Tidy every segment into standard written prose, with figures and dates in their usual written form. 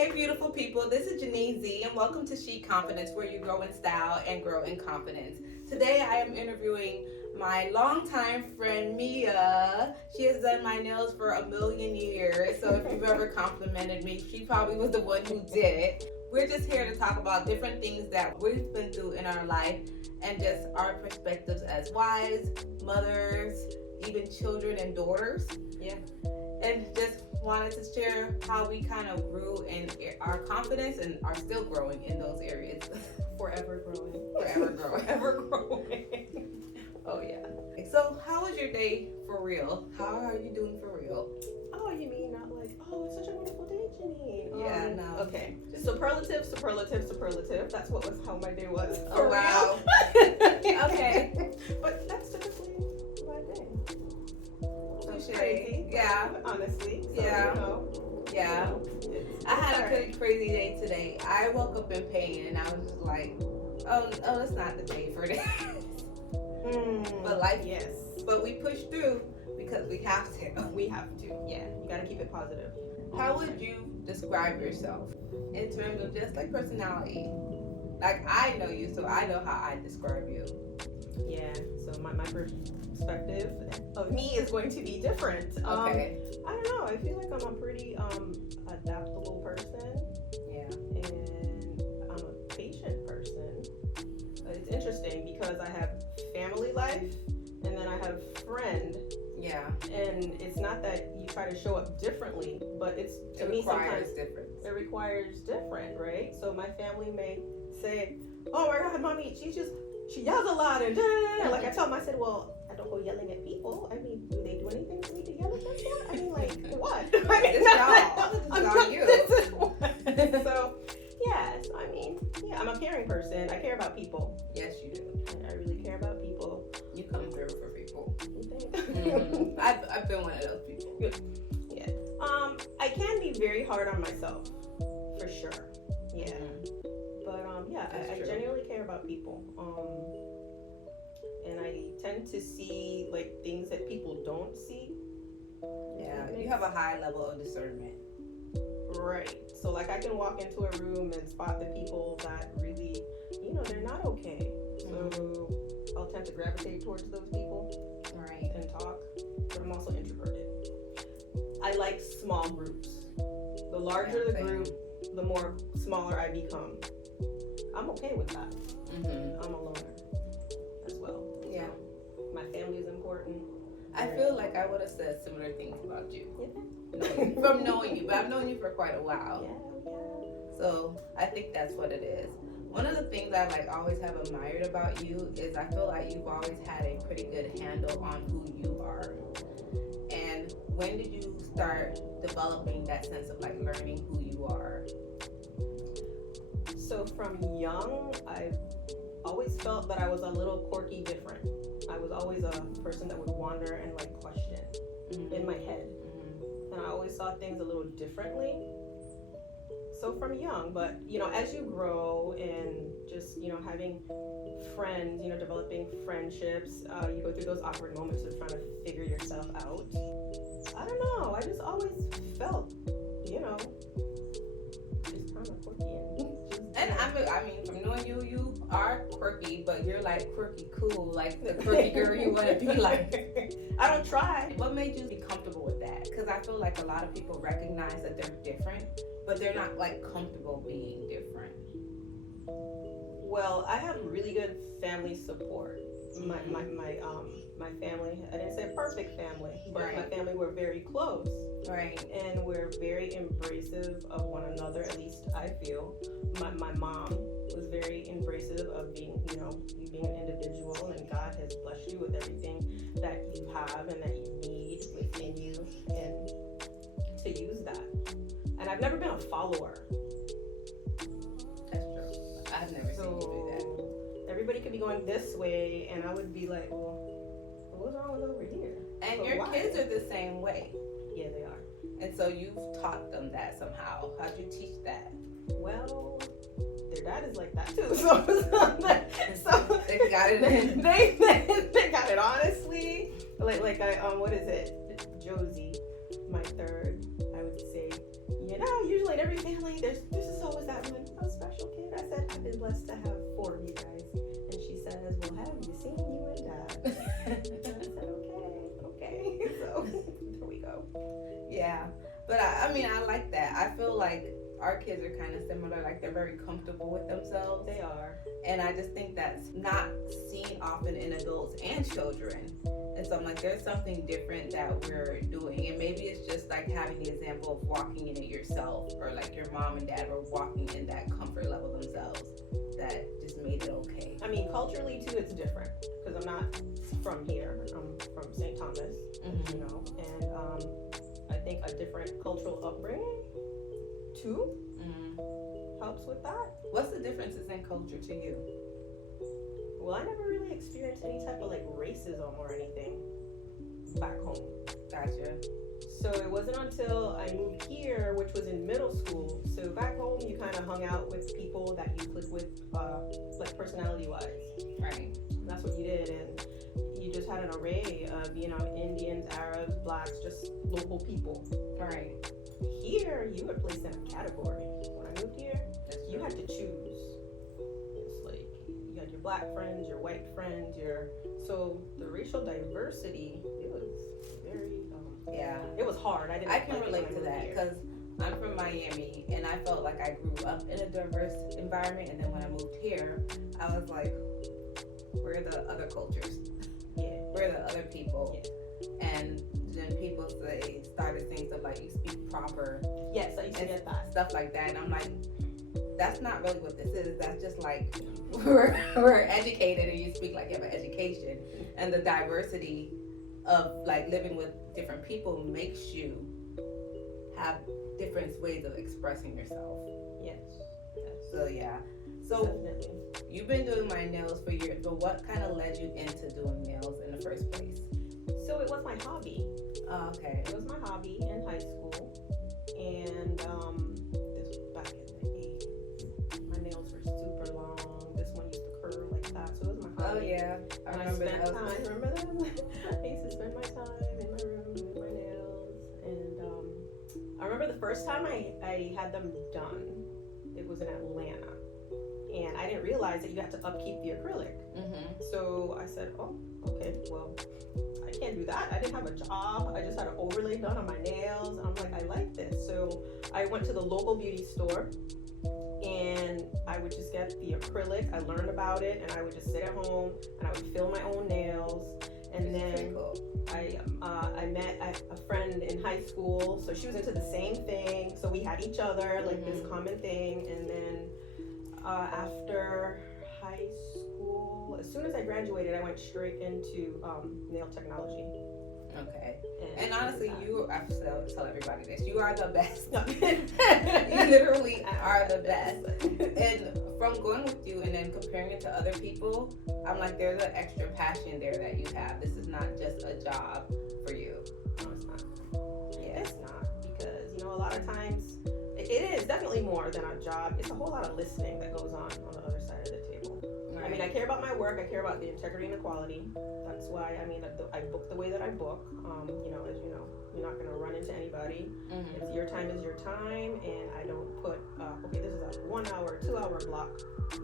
Hey, beautiful people. This is Janine Z, and welcome to Chic Confidence, where you grow in style and grow in confidence. Today, I am interviewing my longtime friend, Mia. She has done my nails for a million years, so if you've ever complimented me, she probably was the one who did it. We're just here to talk about different things that we've been through in our life and just our perspectives as wives, mothers, even children and daughters. Yeah. And just wanted to share how we kind of grew in our confidence and are still growing in those areas. Forever growing. Forever growing. Forever growing. Oh, yeah. So, how was your day for real? How are you doing for real? Oh, you mean not like, oh, it's such a wonderful day, Janine. Yeah, no. Okay. Superlative. That's how my day was. Oh, wow. Okay. But that's typically my day. Touché. Crazy. Yeah. Honestly. So, Yeah. Yeah. It's I had a alright. pretty crazy day today. I woke up in pain and I was just like, oh, it's not the day for this. But life, yes. But we push through because we have to. We have to. Yeah. You gotta keep it positive. How would you describe yourself in terms of just like personality? Like, I know you, so I know how I describe you. Yeah. So my perspective of me is going to be different. Okay. I don't know. I feel like I'm a pretty adaptable person. Yeah. And I'm a patient person. It's interesting because I have family life and then I have friend. Yeah. And it's not that you try to show up differently, but it's to It me requires sometimes difference. it requires different, right? So my family may say, "Oh my God, mommy, she yells a lot," and like I tell them, I said, "Well, I don't go yelling at people. I mean, do they do anything for me to yell at them for? I mean, like what? I mean, It's y'all. It's on you. This is what. So yeah, so I mean, yeah, I'm a caring person. I care about people. Yes, you do. I really care about people. You come through for people. You think? Mm-hmm. I've been one of those people. Yeah. I can be very hard on myself, for sure. Yeah. Mm-hmm. But yeah, I genuinely care about people. And I tend to see like things that people don't see. Yeah, you have a high level of discernment. Right. So like I can walk into a room and spot the people that really, they're not okay. So I'll tend to gravitate towards those people. Right. And talk. But I'm also introverted. I like small groups. The larger the group, the more smaller I become. I'm okay with that. Mm-hmm. I'm a loner as well. Yeah. So my family is important. I feel like I would have said similar things about you. Yeah. From knowing you, but I've known you for quite a while. Yeah. So I think that's what it is. One of the things I always have admired about you is I feel like you've always had a pretty good handle on who you are. And when did you start developing that sense of learning who you are? So from young, I've always felt that I was a little quirky different. I was always a person that would wander and question in my head. Mm-hmm. And I always saw things a little differently. So from young, but as you grow and just having friends, developing friendships, you go through those awkward moments of trying to figure yourself out. I don't know. I just always felt, just kind of quirky and I mean, from knowing you, you are quirky, but you're quirky cool, like the quirky girl you want to be like. I don't try. What made you be comfortable with that? Because I feel like a lot of people recognize that they're different, but they're not comfortable being different. Well, I have really good family support. My family, I didn't say perfect family, but right. My family were very close. Right. And we're very embracive of one another, at least I feel. My mom was very embracive of being, you being an individual, and God has blessed you with everything that you have and that you need within you, and to use that. And I've never been a follower. That's true. I've never seen you do that. Everybody could be going this way, and I would be like, well, what's wrong with over here? And but your why? kids are the same way. Yeah, they are. And so you've taught them that somehow. How'd you teach that? Well, their dad is like that too. So they got it in. They got it honestly. Like I what is it? Josie, my third. I would say, usually in every family, there's just always that one special kid. I said, I've been blessed to have 4 of you guys. And she says, well, have you seen you and Dad? And I said, okay. So there we go. Yeah. But I mean, I like that. I feel like our kids are kind of similar. Like, they're very comfortable with themselves. They are. And I just think that's not seen often in adults and children. And so I'm like, there's something different that we're doing. And maybe it's just like having the example of walking in it yourself, or like your mom and dad were walking in that comfort level themselves, that just made it okay. I mean, culturally too, it's different, because I'm not from here. I'm from St. Thomas, Mm-hmm. you know, and I think a different cultural upbringing too helps with that. What's the differences in culture to you? Well, I never really experienced any type of like racism or anything back home. Gotcha. So it wasn't until I moved here, which was in middle school. So back home, you kind of hung out with people that you clicked with, like personality-wise. Right. And that's what you did, and you just had an array of, you know, Indians, Arabs, blacks, just local people. Right. Here, you were placed in a category. When I moved here, you had to choose. It's like you had your black friends, your white friends, so the racial diversity, it was very Yeah. it was hard. I can relate to that because I'm from Miami, and I felt like I grew up in a diverse environment, and then when I moved here, I was like, where are the other cultures? Yeah. Where are the other people? Yeah. And then people started saying stuff like, you speak proper. Yes, I used to get that. Stuff like that. And I'm like, that's not really what this is. That's just like, we're educated and you speak like you have an education. And the diversity of like living with different people makes you have different ways of expressing yourself. Yes. So yeah. So Definitely. you've been doing my nails for years, but what kind of led you into doing nails in the first place? So it was my hobby. Oh, okay. It was my hobby in high school, and this was back in the 80s. My nails were super long. This one used to curl like that, so it was my hobby. Oh yeah, I And remember spent that. time. Remember that? I used to spend my time in my room doing my nails, and I remember the first time I had them done. It was in Atlanta, and I didn't realize that you had to upkeep the acrylic. Mm-hmm. So I said, oh, okay, well, I can't do that. I didn't have a job. I just had an overlay done on my nails. And I'm like, I like this. So I went to the local beauty store, and I would just get the acrylic. I learned about it, and I would just sit at home, and I would fill my own nails. And then Cool. I met a friend in high school, so she was into the same thing. So we had each other, like this common thing. And then after high school, as soon as I graduated, I went straight into nail technology. Okay. And honestly, I have to tell everybody this. You are the best. No. You literally are the best. And from going with you and then comparing it to other people, I'm like, there's an extra passion there that you have. This is not just a job for you. No, it's not. Yeah. It's not, because, you know, a lot of times it is definitely more than a job. It's a whole lot of listening that goes on the other side of the table. Right. I mean, I care about my work. I care about the integrity and the quality. That's why, I mean, I book the way that I book. You know, as you know, you're not going to run into anybody. Mm-hmm. It's your time is your time, and I don't put, okay, this is a 1 hour, 2 hour block.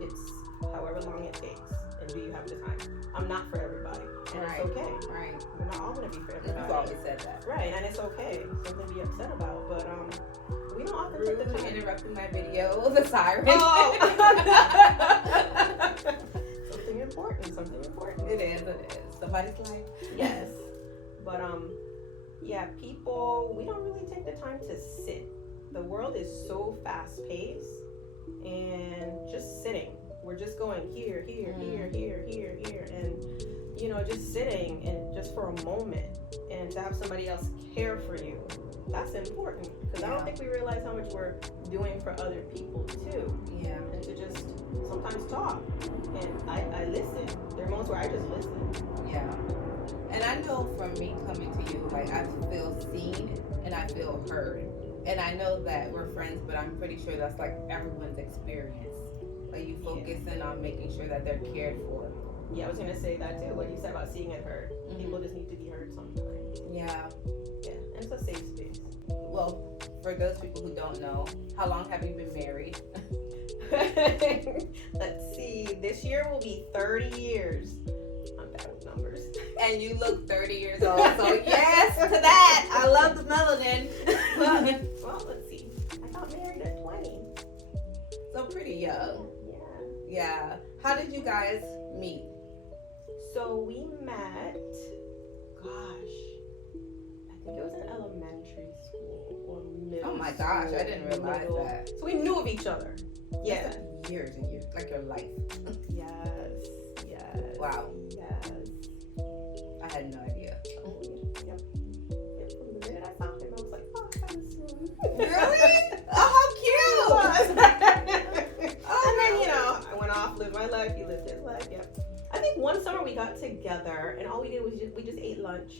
It's however long it takes, and do you have the time? I'm not for everybody, and Right. it's okay. Right. We're not all going to be for everybody. You've always said that. Right, and it's okay. Something to be upset about, but we don't often take the Rudely time. interrupting my video, the siren. Oh. Something important. It is. Somebody's life. Yes. But yeah, people, we don't really take the time to sit. The world is so fast paced, and just sitting. We're just going here, and you know, just sitting and just for a moment, and to have somebody else care for you. That's important, because I don't think we realize how much we're doing for other people too. Yeah. And to just sometimes talk, and I listen. There are moments where I just listen. Yeah. And I know from me coming to you, like, I feel seen and I feel heard. And I know that we're friends, but I'm pretty sure that's like everyone's experience. Like, you focusing on making sure that they're cared for. Yeah, I was gonna say that too. What you said about seeing and heard. People just need to be heard sometimes. Yeah. Yeah, and it's a safe space. Well, for those people who don't know, how long have you been married? Let's see. This year will be 30 years. I'm bad with numbers. And you look 30 years old. So yes to that. I love the melanin. Well, let's see. I got married at 20. So pretty young. Yeah. Yeah. How did you guys meet? So we met, gosh, I think it was in elementary school or middle. Oh my gosh, school, I didn't realize middle. that. So we knew of each other. Yeah. That's years and years, like your life. Yes. Wow. Yes. I had no idea. Yep. From the minute I saw him, I was like, oh, I have a son. Really? Oh, how cute! And then, I went off, lived my life, he lived his life. Yep. I think one summer we got together and all we did was we just ate lunch.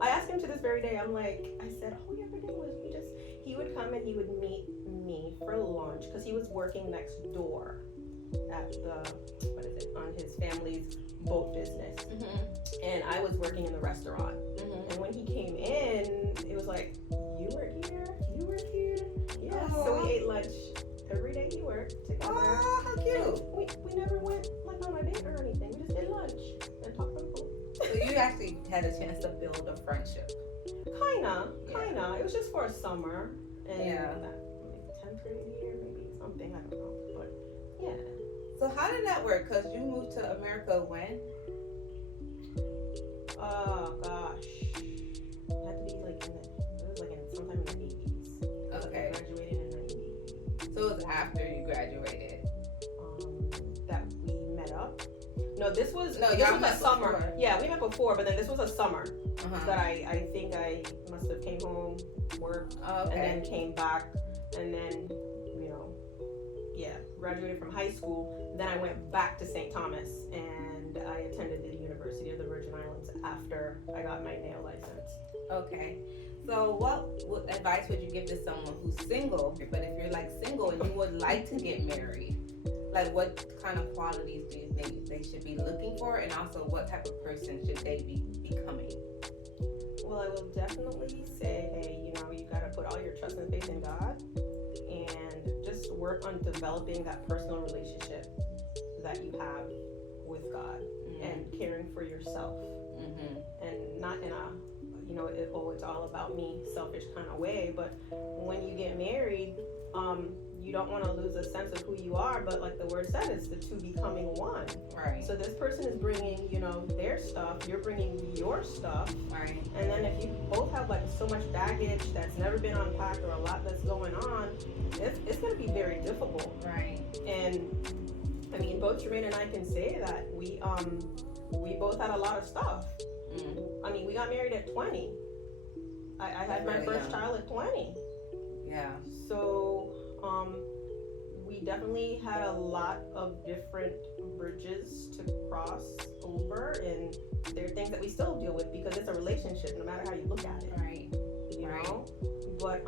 I asked him to this very day, I said, all we ever did was he would come and he would meet me for lunch because he was working next door at on his family's boat business. Mm-hmm. And I was working in the restaurant. Mm-hmm. And when he came in, it was like, you work here? Yeah. Aww. So we ate lunch every day he worked together. Oh, how cute. We never went like on a date or anything. We just did lunch and talked on the phone. So you actually had a chance to build a friendship. Kinda. It was just for a summer. And Yeah. Maybe 10th grade year, maybe something, I don't know. But yeah. So how did that work? Because you moved to America when? Oh gosh. It had to be sometime in the 80s. Okay. I graduated in 90. So it was after you graduated. That we met up. No, this was No, this y'all was met a summer. before. Yeah, we met before, but then this was a summer Uh-huh. that I think I must have came home, worked, Okay. and then came back, and then graduated from high school. Then I went back to St. Thomas and I attended the University of the Virgin Islands after I got my nail license. Okay. So what advice would you give to someone who's single? But if you're like single and you would like to get married, like what kind of qualities do you think they should be looking for? And also what type of person should they be becoming? Well, I will definitely say, hey, you got to put all your trust and faith in God and just work on developing that personal relationship that you have with God and caring for yourself. And not in a it's all about me, selfish kind of way. But when you get married, you don't want to lose a sense of who you are. But like the word said, it's the two becoming one. Right. So this person is bringing, their stuff. You're bringing your stuff. Right. And then if you both have like so much baggage that's never been unpacked or a lot that's going on, it's going to be very difficult. Right. And I mean, both Jermaine and I can say that we both had a lot of stuff. I mean, we got married at 20. I had my first child at 20. Yeah. So, we definitely had a lot of different bridges to cross over, and there are things that we still deal with because it's a relationship, no matter how you look at it. Right. You know? But,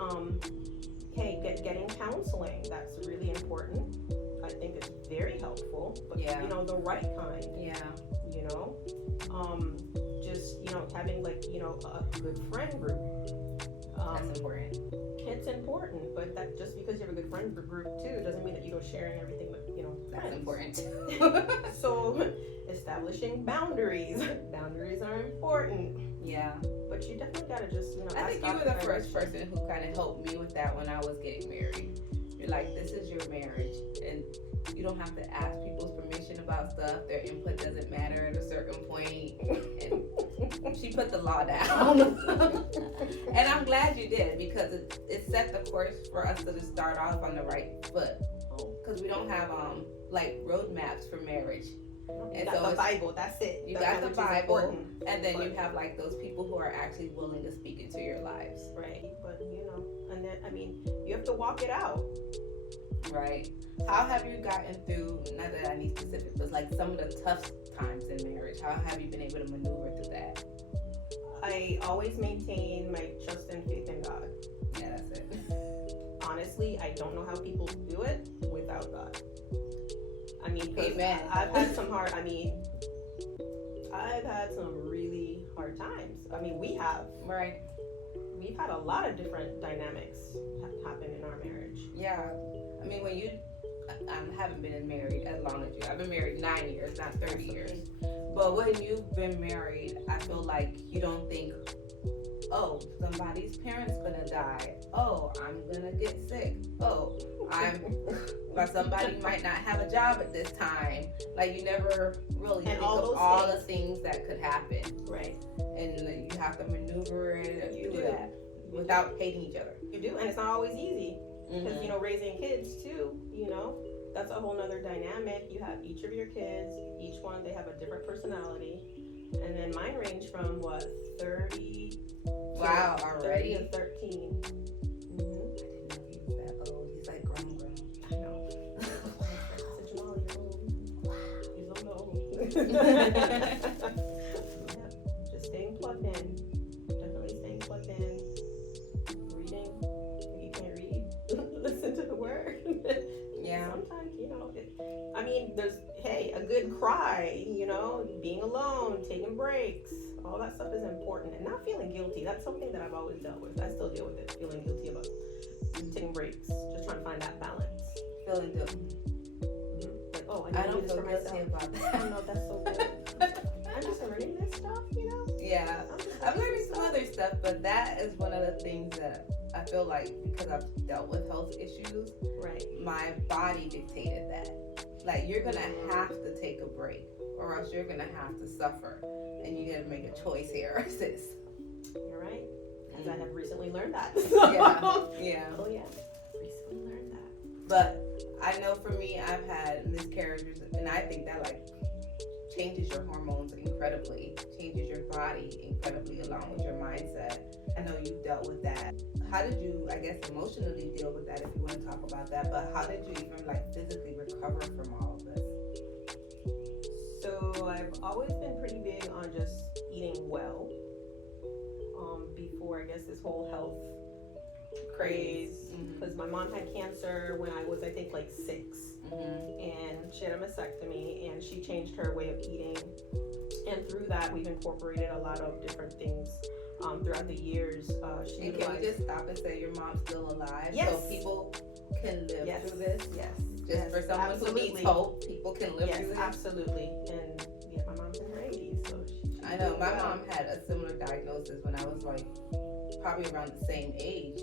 hey, getting counseling, that's really important. I think it's very helpful, but, the right kind. Yeah. Just, having like, a good friend group. That's important. It's important, but that just because you have a good friend group too doesn't mean that you go sharing everything with, That's friends. important. So, establishing boundaries. Boundaries are important. Yeah. But you definitely gotta just, I think you were the first person who kind of helped me with that when I was getting married. You're like, this is your marriage, and you don't have to ask people's permission about stuff. Their input doesn't matter at a certain point. And she put the law down. And I'm glad you did, because it set the course for us to just start off on the right foot. Because we don't have like roadmaps for marriage. You got the Bible, that's it. You got the Bible, and then you have like those people who are actually willing to speak into your lives. Right, but and then, I mean, you have to walk it out. Right. How have you gotten through, not that I need specifics, but like some of the tough times in marriage? How have you been able to maneuver through that? I always maintain my trust and faith in God. Yeah, that's it. Honestly, I don't know how people do it without God. I mean, Amen. I've had some I've had some really hard times. I mean, we've had a lot of different dynamics happen in our marriage. Yeah. I mean, when you, I haven't been married as long as you. I've been married 9 years, not 30 years. But when you've been married, I feel like you don't think, oh, somebody's parents gonna die. Oh, I'm gonna get sick. Oh, but somebody might not have a job at this time. Like, you never really think of all the things that could happen. Right. And you have to maneuver it and do that without hating each other. You do, and it's not always easy. Because, Mm-hmm. Raising kids too, that's a whole nother dynamic. You have each of your kids, each one, they have a different personality. And then mine range from 30 Wow, already? 30 to 13. I didn't know he was that old. He's like grown. I know. I said, Jamal, you're old. Wow. He's a little old. Just staying plugged in. Definitely staying plugged in. Reading. If you can't read, listen to the word. Yeah. Sometimes, there's, a good cry, being alone, taking breaks. All that stuff is important. And not feeling guilty. That's something that I've always dealt with. I still deal with it. Feeling guilty about taking breaks. Just trying to find that balance. Feeling guilty. Like, oh, I I don't need to do feel this for guilty myself. about that. I know, that's so good. I'm just learning this stuff, Yeah. I'm learning some other stuff, but that is one of the things that I feel like, because I've dealt with health issues, Right. my body dictated that. Like, you're gonna have to take a break, or else you're gonna have to suffer, and you gotta make a choice here, sis. You're right. Because I have recently learned that. Yeah. Oh yeah. Recently learned that. But I know for me, I've had miscarriages, and I think that changes your hormones incredibly, changes your body incredibly, along with your mindset. I know you dealt with that. How did you, I guess, emotionally deal with that, if you want to talk about that, but how did you even physically recover from all of this? So I've always been pretty big on just eating well. Before, I guess, this whole health craze, because my mom had cancer when I was, I think, 6, and she had a mastectomy, and she changed her way of eating, and through that we've incorporated a lot of different things throughout the years. And can we just stop and say your mom's still alive? Yes. So people can live through this? Yes. Just for someone who needs hope, people can live through this? Absolutely. And yeah, my mom's in her 80s, so she I know, my mom had a similar diagnosis when I was probably around the same age,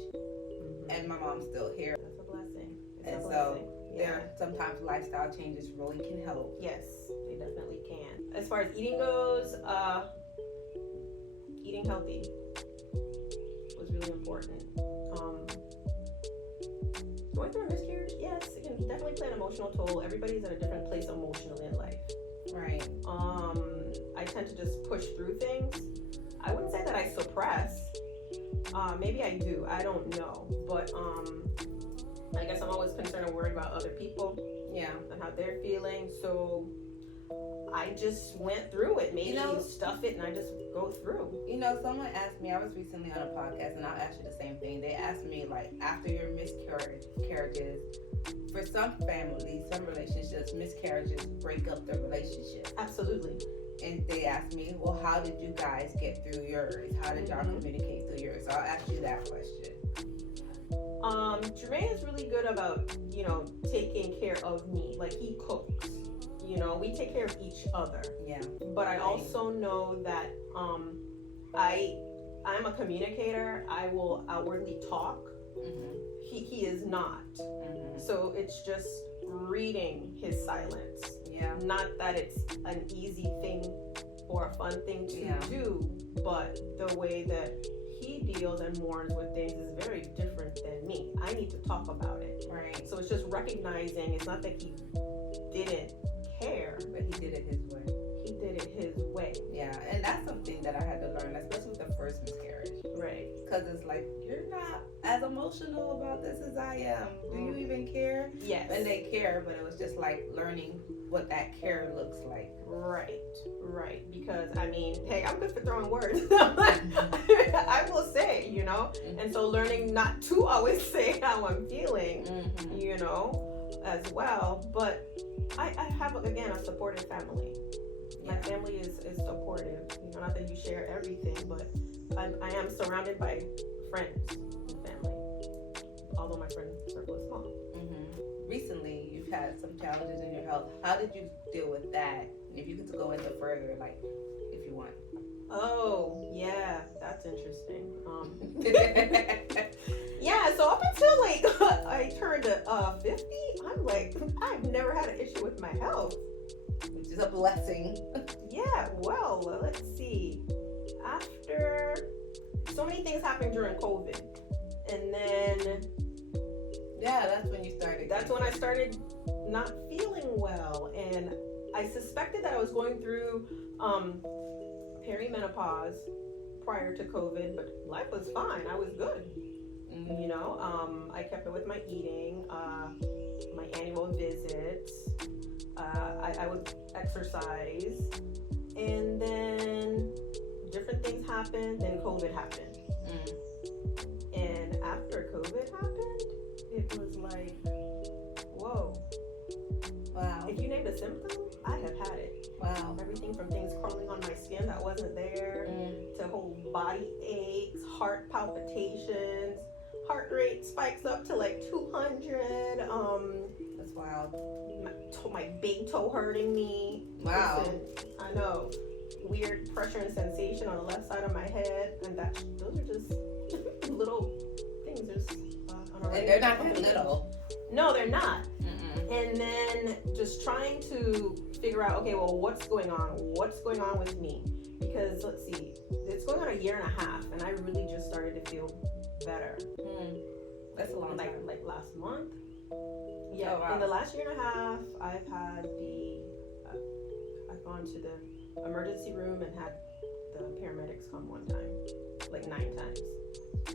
and my mom's still here. That's a blessing. And so there sometimes lifestyle changes really can help. Yes, they definitely can. As far as eating goes, eating healthy was really important. Going through a miscarriage, yes, it can definitely play an emotional toll. Everybody's at a different place emotionally in life. Right. I tend to just push through things. I wouldn't say that I suppress. Maybe I do. I don't know. But I guess I'm always concerned and worried about other people. Yeah. And how they're feeling. So I just went through it. Maybe you stuff it and I just go through. Someone asked me, I was recently on a podcast, and I'll ask you the same thing. They asked me, after your miscarriages, for some families, some relationships, miscarriages break up the relationship. Absolutely. And they asked me, well, how did you guys get through yours? How did y'all communicate through yours? So I'll ask you that question. Jermaine is really good about, taking care of me. He cooks. We take care of each other. Yeah. But I also know that I'm a communicator. I will outwardly talk. He is not. So it's just reading his silence. Yeah. Not that it's an easy thing or a fun thing to do, but the way that he deals and mourns with things is very different than me. I need to talk about it. Right. So it's just recognizing it's not that he didn't care, but he did it his way. He did it his way. Yeah, and that's something that I had to learn, especially with the first miscarriage. Right. Because it's you're not as emotional about this as I am. Do you even care? Yes. And they care, but it was just learning what that care looks like. Right. Because, hey, I'm good for throwing words. I will say, and so learning not to always say how I'm feeling, as well. But I have, again, a supportive family. My family is supportive. Not that you share everything, but I am surrounded by friends and family. Although my friend circle is small. Recently, you've had some challenges in your health. How did you deal with that? If you could go into further, like, if you want. Oh, yeah, that's interesting. Yeah, so up until like I turned 50, I'm like, I've never had an issue with my health. Which is a blessing. Yeah, well, let's see. After so many things happened during COVID, and then Yeah, that's when you started. that's when I started not feeling well, and I suspected that I was going through perimenopause prior to COVID, but life was fine. I was good. You know, I kept it with my eating, my annual visits. I would exercise, and then different things happened. Then COVID happened, and after COVID happened, it was like, whoa. Wow. If you named a symptom, I have had it. Wow. Everything from things crawling on my skin that wasn't there, to whole body aches, heart palpitations, heart rate spikes up to like 200. That's wild. My big toe hurting me. Wow. Listen, I know. Weird pressure and sensation on the left side of my head, and those are just little things. Just And they're not that little. No, they're not. And then just trying to figure out, okay, well, what's going on? What's going on with me? Because let's see, it's going on a year and a half, and I really just started to feel better. That's a long time. Like last month. Yeah, Oh, wow. In the last year and a half, I've gone to the emergency room and had the paramedics come one time, like 9 times.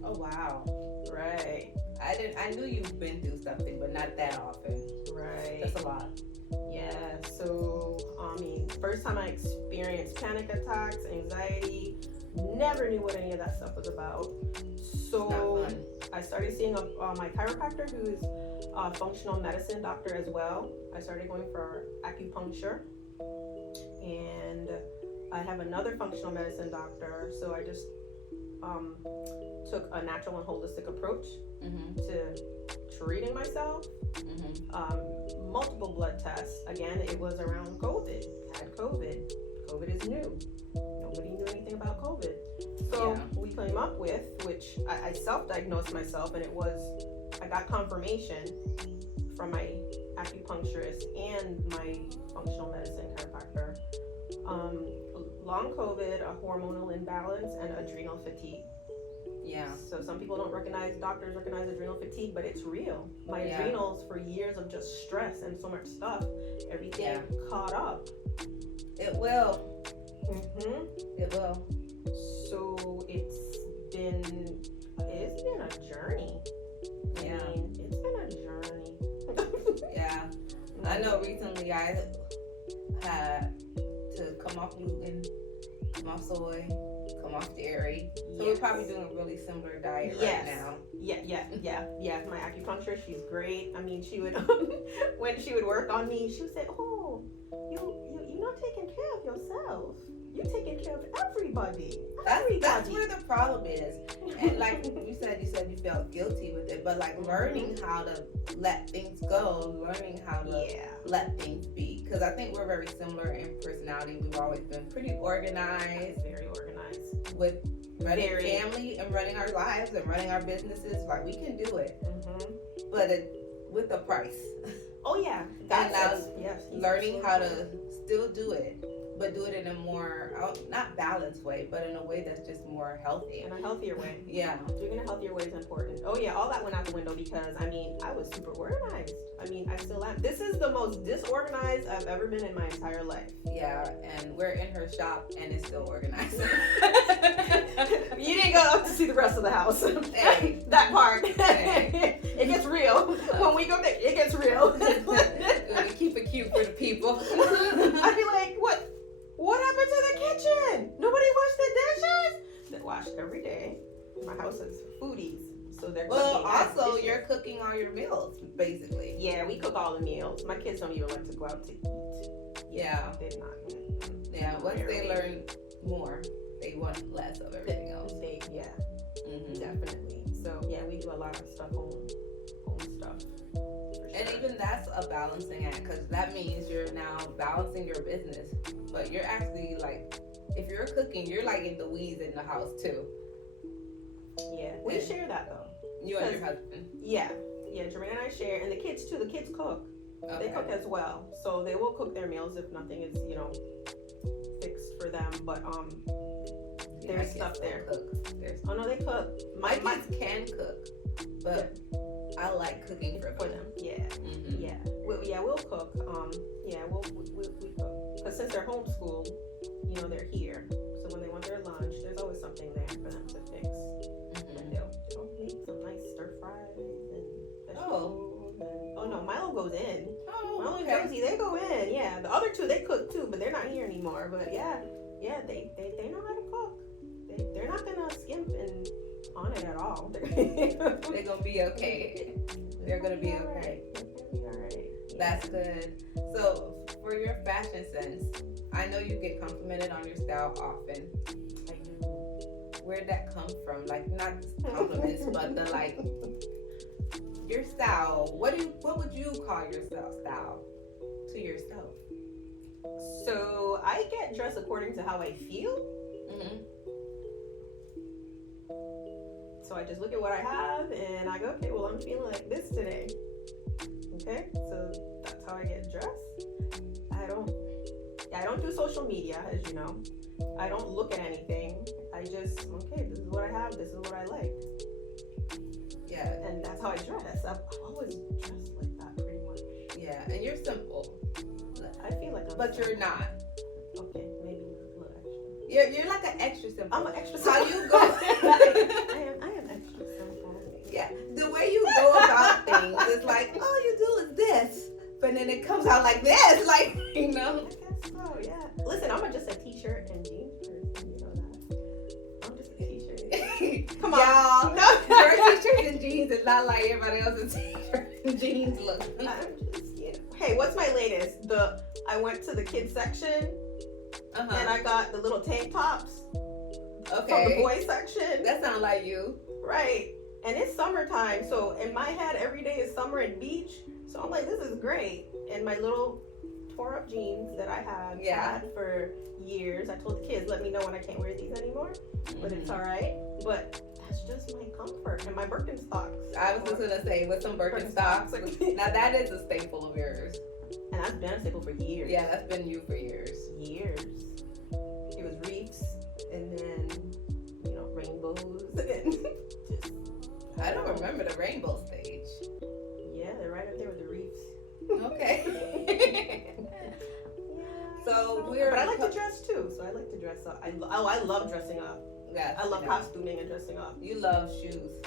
Oh wow. Right. I knew you've been through something, but not that often. Right. That's a lot. Yeah. So, first time I experienced panic attacks, anxiety, never knew what any of that stuff was about. So Not fun. I started seeing my chiropractor, who's a functional medicine doctor as well. I started going for acupuncture, and I have another functional medicine doctor. So I just took a natural and holistic approach to treating myself. Multiple blood tests. Again, it was around COVID. Had COVID. COVID is new. Nobody knew anything about COVID. So we came up with, which I self-diagnosed myself, and I got confirmation from my acupuncturist and my functional medicine chiropractor. Long COVID, a hormonal imbalance, and adrenal fatigue. Yeah. So some people doctors recognize adrenal fatigue, but it's real. My adrenals, for years of just stress and so much stuff, everything caught up. It will. It will. So it's been a journey. Yeah. It's been a journey. Yeah. I know recently I had to come off gluten, come off soy, come off dairy. So we're probably doing a really similar diet right now. Yeah. My acupuncturist, she's great. She would, when she would work on me, she would say, "Oh, you're not taking care of yourself. You're taking care of everybody." That's where the problem is. And like you said you felt guilty with it, but like learning how to let things go, learning how to let things be. Because I think we're very similar in personality. We've always been pretty organized. Very organized. With running family and running our lives and running our businesses. Like, we can do it. But with a price. Oh, yeah. And now learning how to still do it, but do it in a more, not balanced way, but in a way that's just more healthy. In a healthier way. Yeah. Doing in a healthier way is important. Oh, yeah. All that went out the window because, I was super organized. I still am. This is the most disorganized I've ever been in my entire life. Yeah, and we're in her shop and it's still organized. You didn't go up to see the rest of the house. Hey. That part. Hey. It gets real. When we go there, it gets real. We keep it cute for the people. I'd be like, what happened to the kitchen? Nobody washed the dishes? They wash every day. My house is foodies. So they're cooking. Also, you're cooking all your meals, basically. Yeah, we cook all the meals. My kids don't even like to go out to eat. Yeah. They're not. Yeah, once they learn more, they want less of everything else. Definitely. So yeah, we do a lot of stuff home stuff. And even that's a balancing act, because that means you're now balancing your business, but you're actually like, if you're cooking, you're like in the weeds in the house too. Yeah, we share that though. You and your husband. Yeah, Jermaine and I share, and the kids too. The kids cook. Okay. They cook as well, so they will cook their meals if nothing is fixed for them. But there's stuff there. Oh no, they cook. My kids can cook, but I like cooking for them. Yeah, yeah. We'll cook. We cook. Because since they're homeschooled, they're here. So when they want their lunch, there's always something there for them to fix. And they'll make some nice stir fries and vegetables. Oh no, Milo goes in. Milo and Josie, they go in. Yeah, the other two they cook too, but they're not here anymore. But yeah, they know how to cook. They're not gonna skimp and on it at all. They're gonna be okay. They're gonna be okay. That's good. So for your fashion sense, I know you get complimented on your style often. I do. Where'd that come from? Like, not compliments, but your style. What would you call your style to yourself? So I get dressed according to how I feel. So I just look at what I have and I go, okay, well, I'm feeling like this today. Okay, so that's how I get dressed. I don't do social media, as you know. I don't look at anything. I just, okay, this is what I have. This is what I like. Yeah. And that's how I dress. I've always dressed like that, pretty much. Yeah, and you're simple. I feel like I'm But simple. you're not. Okay, maybe a little extra. You're like an extra simple. I'm an extra simple. How you go? I am extra simple. Yeah, the way you go about things is like, all you do is this, but then it comes out like this, like, I guess so, yeah. Listen, I'm just a t-shirt and jeans person, you know that. I'm just a t-shirt. Come on. Y'all, No. your t-shirt and jeans is not like everybody else's t-shirt and jeans look. I'm just, Hey, what's my latest? I went to the kids section and I got the little tank tops from the boys section. That sounds like you. Right. And it's summertime, so in my head, every day is summer and beach. So I'm like, this is great. And my little tore up jeans that I had for years. I told the kids, let me know when I can't wear these anymore. But it's all right. But that's just my comfort. And my Birkenstocks. I was just going to say, with some Birkenstocks. Now that is a staple of yours. And that's been a staple for years. Yeah, that's been you for years. Years. It was reefs and then, rainbows. And just, I don't remember the rainbow stage. Yeah, they're right up there with the reefs. Okay. But I like to dress too, so I like to dress up. I love dressing up. Yeah, I love costuming and dressing up. You love shoes.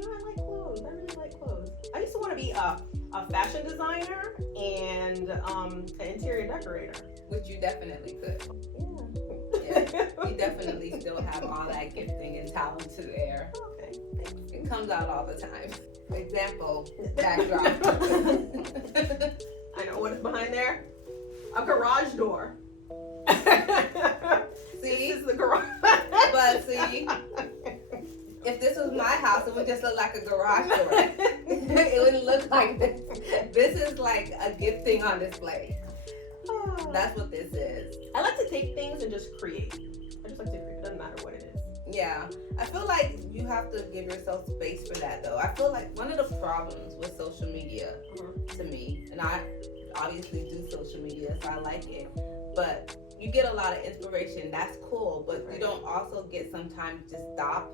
I like clothes. I really like clothes. I used to want to be a fashion designer and an interior decorator. Which you definitely could. Yeah. You definitely still have all that gifting and talent to there. Okay. Thanks. It comes out all the time. Example, backdrop. I know what is behind there. A garage door. See? This is the garage. But see, if this was my house, it would just look like a garage door. It wouldn't look like this. This is like a gifting on display. That's what this is. I like to take things and just create. I just like to create. It doesn't matter what it is. Yeah. I feel like you have to give yourself space for that, though. I feel like one of the problems with social media, to me, and I obviously do social media, so I like it, but you get a lot of inspiration. That's cool, but you don't also get some time to stop.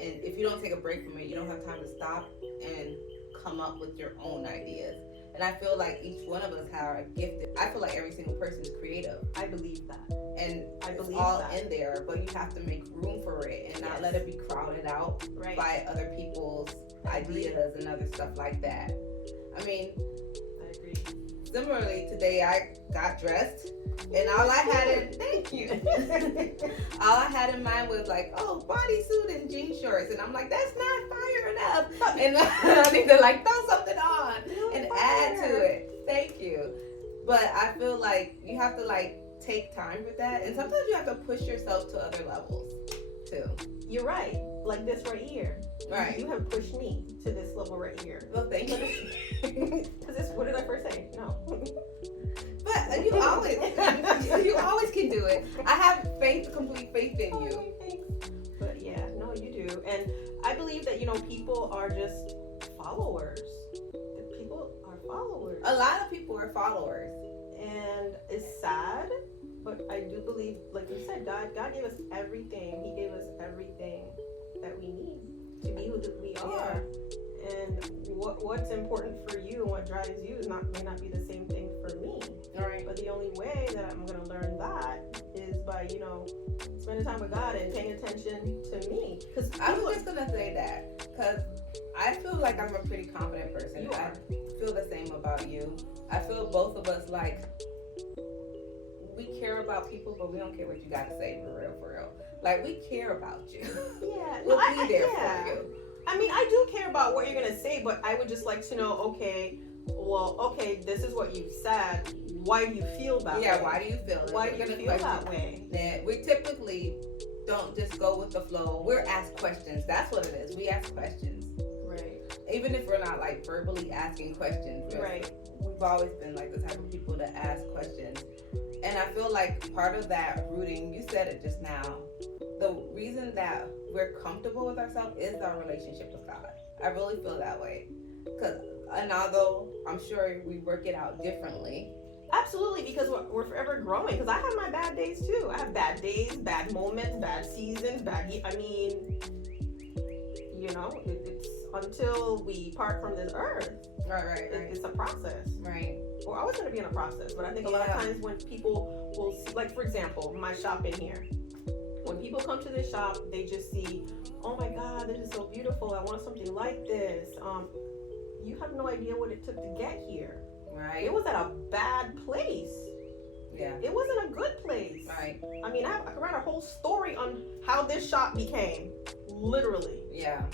And if you don't take a break from it, you don't have time to stop and come up with your own ideas. And I feel like each one of us are gifted. I feel like every single person is creative. I believe that. And it's all in there, but you have to make room for it and not let it be crowded out by other people's ideas and other stuff like that. I mean, I agree. Similarly, today I got dressed and all I had all I had in mind was like, oh, bodysuit and jean shorts. And I'm like, that's not fire enough. And I need to like throw something on and add to it. Thank you. But I feel like you have to like take time for that. And sometimes you have to push yourself to other levels. too. You're right. Like this right here. Right. You have pushed me to this level right here. Well, thank you. Because what did I first say? No. But you always can do it. I have complete faith in you. But yeah, no, you do. And I believe that, people are just followers. People are followers. A lot of people are followers. And it's sad, but I do believe, like you said, God gave us everything. He gave us everything that we need to be who we are. Yeah. And what's important for you and what drives you may not be the same thing for me. All right. But the only way that I'm going to learn that is by, spending time with God and paying attention to me. Because I was just going to say that because I feel like I'm a pretty confident person. You are. I feel the same about you. I feel both of us like we care about people, but we don't care what you got to say for real. Like, we care about you. Yeah. We'll be there for you. I mean, I do care about what you're going to say, but I would just like to know, okay, this is what you said. Why do you feel that way? Yeah, why do you feel that? Why do you feel that way? Yeah, we typically don't just go with the flow. We're asked questions. That's what it is. We ask questions. Right. Even if we're not, like, verbally asking questions. Right. We've always been, like, the type of people to ask questions. And I feel like part of that rooting, you said it just now, the reason that we're comfortable with ourselves is our relationship with God. I really feel that way. And although I'm sure we work it out differently. Absolutely, because we're forever growing. Because I have my bad days too. I have bad days, bad moments, bad seasons, it's until we part from this earth. Right. It's a process. Right. We're always going to be in a process. But I think a lot of times when people will see, like, for example, my shop in here. When people come to this shop, they just see, oh my God, this is so beautiful. I want something like this. You have no idea what it took to get here. Right. It was at a bad place. Yeah. It wasn't a good place. Right. I mean, I could write a whole story on how this shop became. Literally. Yeah.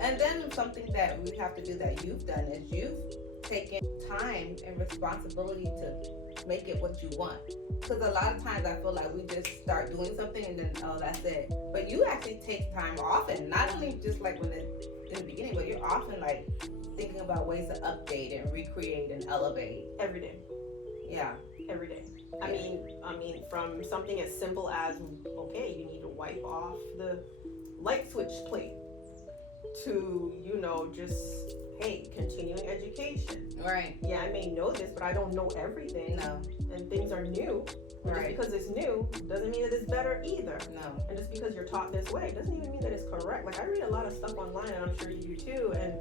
And then something that we have to do that you've done is you've taken time and responsibility to make it what you want. Because a lot of times I feel like we just start doing something and then, oh, that's it. But you actually take time often, not only just like in the beginning, but you're often like thinking about ways to update and recreate and elevate. Every day. Yeah. Every day. I mean, from something as simple as, okay, you need to wipe off the light switch plate to, just, hey, continuing education. Right. Yeah, I may know this, but I don't know everything. No. And things are new. Right. Just because it's new doesn't mean that it's better either. No. And just because you're taught this way doesn't even mean that it's correct. Like, I read a lot of stuff online, and I'm sure you do too, and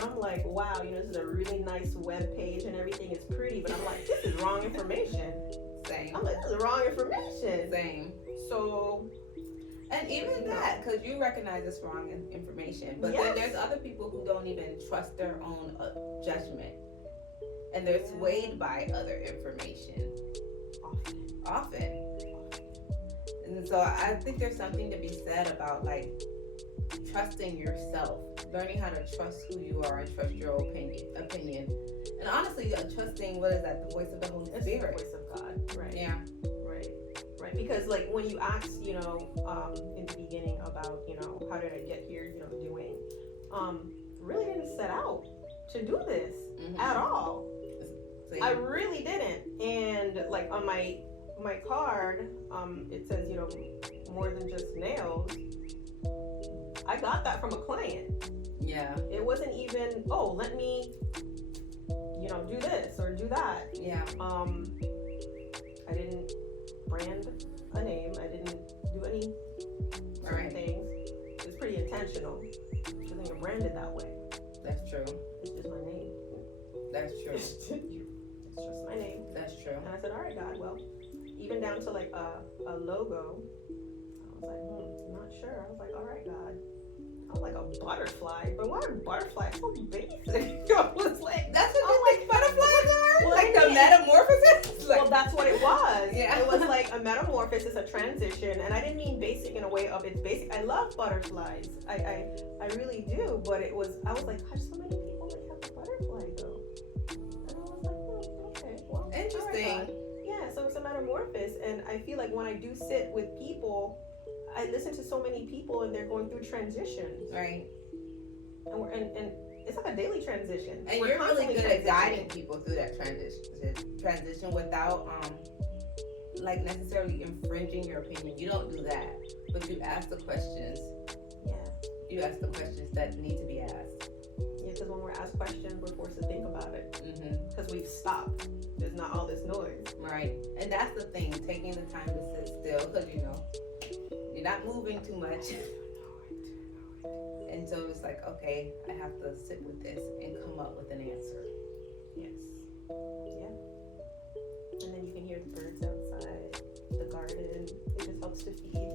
I'm like, wow, this is a really nice web page and everything is pretty, but I'm like, this is wrong information. Same. I'm like, this is wrong information. Same. So... And even that, because you recognize it's wrong information, but then there's other people who don't even trust their own judgment, and they're swayed by other information. Often. And so I think there's something to be said about, like, trusting yourself, learning how to trust who you are and trust your opinion. And honestly, trusting, what is that, the voice of the Holy Spirit? The voice of God, right. Yeah. Right, because, like, when you asked, in the beginning about, how did I get here, doing, really didn't set out to do this at all. Same. I really didn't. And, like, on my card, it says, more than just nails. I got that from a client. Yeah. It wasn't even, let me, do this or do that. Yeah. I didn't brand a name. I didn't do any certain things. It was pretty intentional. Because I think you're branded that way. That's true. It's just my name. That's true. It's just my name. That's true. And I said, all right, God, well, even down to like a logo, I was like, I'm not sure. I was like, all right, God. I was like a butterfly, but why are butterflies so basic? I was like, that's what you think butterflies are? Well, like the metamorphosis? Well, that's what it was. Yeah. It was like a metamorphosis, a transition, and I didn't mean basic in a way of it's basic. I love butterflies. I really do, but I was like, gosh, so many people like have a butterfly though. And I was like, okay, well, interesting. Yeah, so it's a metamorphosis, and I feel like when I do sit with people, I listen to so many people and they're going through transitions. Right. And it's like a daily transition. And We're you're really constantly good at transitioning. guiding people through that transition without like necessarily infringing your opinion. You don't do that, but you ask the questions. Yeah. You ask the questions that need to be asked. Yeah, because when we're asked questions, we're forced to think about it. Because we've stopped. There's not all this noise. Right. And that's the thing, taking the time to sit still, because you know, you're not moving too much. And so it's like, okay, I have to sit with this and come up with an answer. Yes. Yeah. And then you can hear the birds outside, the garden. It just helps to feed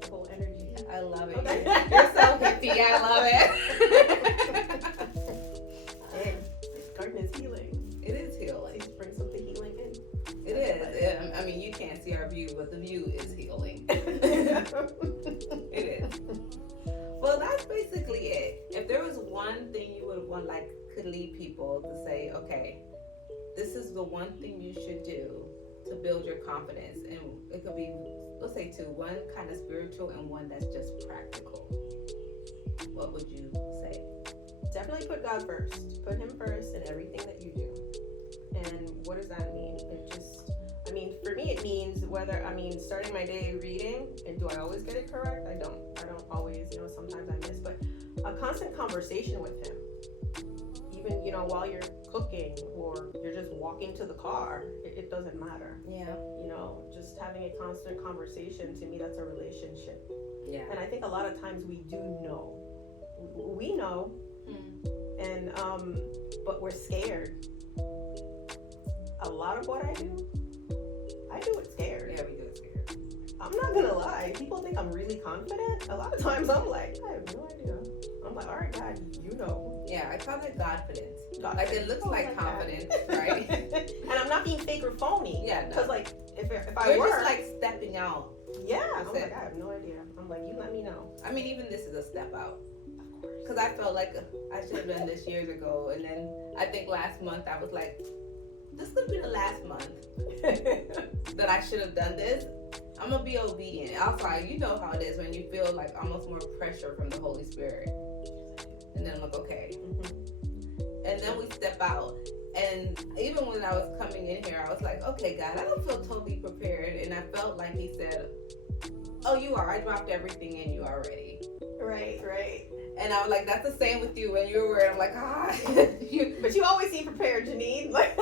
the whole energy. I love it. Okay. You're so hippie. I love it. Hey, this garden is healing. It is healing. Just bring some of the healing in. It is. I mean, you can't see our view, but the view is healing. It is. Well, that's basically it. If there was one thing you would want, like, could lead people to say, okay, this is the one thing you should do to build your confidence, and it could be, let's say two, one kind of spiritual and one that's just practical. What would you say? Definitely put God first. Put Him first in everything that you do. And what does that mean? For me, it means starting my day reading, and do I always get it correct? I don't always, sometimes I miss, but a constant conversation with Him. Even, while you're cooking or you're just walking to the car, it doesn't matter. Yeah. Just having a constant conversation, to me, that's a relationship. Yeah. And I think a lot of times we do know. We know, and but we're scared. A lot of what I do it scared. Yeah, we do it scared. I'm not gonna lie. People think I'm really confident. A lot of times I'm like, I have no idea. I'm like, all right, God, you know. Yeah, I call it Godfidence. God, like, it looks like confidence, right? And I'm not being fake or phony. Yeah, no. Because like, if I You're were, just like stepping out. yeah, That's I'm it. like, I have no idea. I'm like, you let me know. I mean, even this is a step out. Of course. Because I felt like I should have done this years ago. And then I think last month I was like, this could be the last month that I should have done this. I'm going to be obedient. Also, you know how it is when you feel like almost more pressure from the Holy Spirit. And then I'm like, okay. And then we step out. And even when I was coming in here, I was like, okay, God, I don't feel totally prepared. And I felt like He said, oh, you are. I dropped everything in you already. Right. And I was like, that's the same with you when you were worried. I'm like, But you always seem prepared, Janine. Like,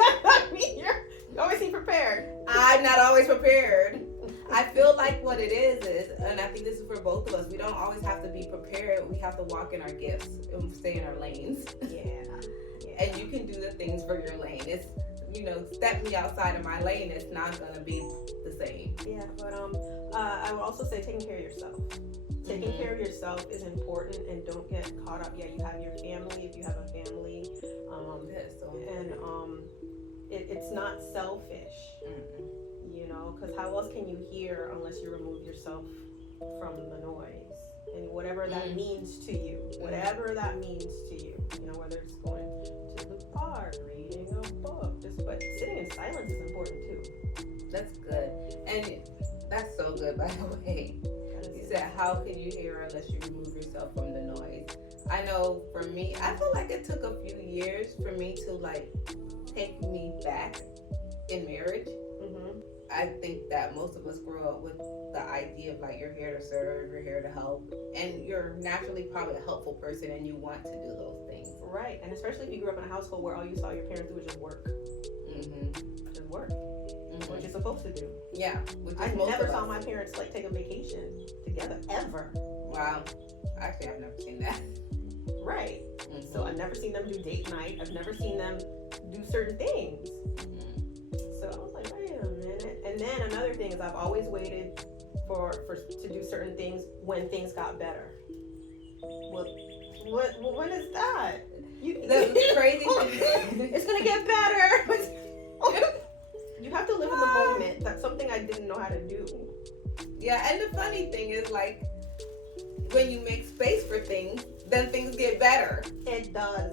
you always seem prepared. I'm not always prepared. I feel like what it is, and I think this is for both of us, we don't always have to be prepared. We have to walk in our gifts and stay in our lanes. Yeah. And you can do the things for your lane. It's, step me outside of my lane, it's not going to be the same. Yeah, but I would also say taking care of yourself. Taking care of yourself is important, and don't get caught up. Yeah, you have your family if you have a family, and it's not selfish, because how else can you hear unless you remove yourself from the noise, and whatever that means to you, whatever that means to you, whether it's going to the park, reading a book, but sitting in silence is important too. That's good, and that's so good, by the way. You said, how can you hear unless you remove yourself from the noise? I know for me, I feel like it took a few years for me to like take me back in marriage. I think that most of us grow up with the idea of like, you're here to serve, you're here to help, and you're naturally probably a helpful person and you want to do those things. Right, and especially if you grew up in a household where all you saw your parents do was just work. Just work. What you're supposed to do. Yeah. I never saw my parents like take a vacation together ever. Wow. Actually, I've never seen that. Right. So I've never seen them do date night. I've never seen them do certain things. So I was like, wait a minute. And then another thing is I've always waited for to do certain things when things got better. When is that? That's crazy. It's gonna get better. You have to live in the moment. That's something I didn't know how to do. Yeah, and the funny thing is, like, when you make space for things, then things get better. It does.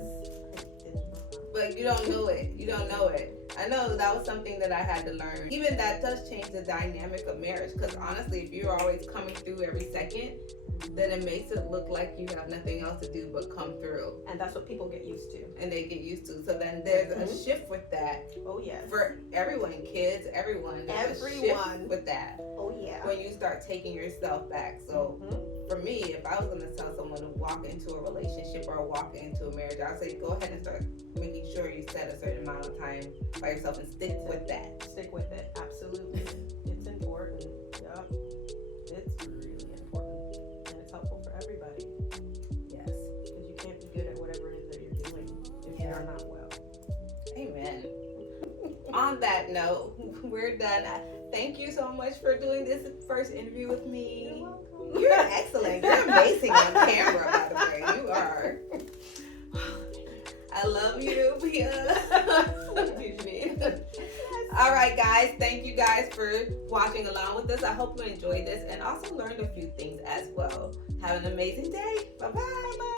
but you don't know it. You don't know it. I know that was something that I had to learn. Even that does change the dynamic of marriage, because honestly, if you're always coming through every second, then it makes it look like you have nothing else to do but come through. And that's what people get used to. And they get used to. So then there's a shift with that. Oh, yes. For everyone, kids, everyone. There's a shift with that. Oh, yeah. When you start taking yourself back. So for me, if I was going to tell someone to walk into a relationship or walk into a marriage, I would say go ahead and start making sure you set a certain amount of time by yourself and stick with that. Stick with it. Absolutely. It's important. Yep. It's really important. And it's helpful for everybody. Yes. Because you can't be good at whatever it is that you're doing if you're not well. Amen. On that note, we're done. Thank you so much for doing this first interview with me. You're welcome. You're excellent. You're amazing on camera, by the way. You are. I love you, Mia. All right, guys. Thank you guys for watching along with us. I hope you enjoyed this and also learned a few things as well. Have an amazing day. Bye-bye.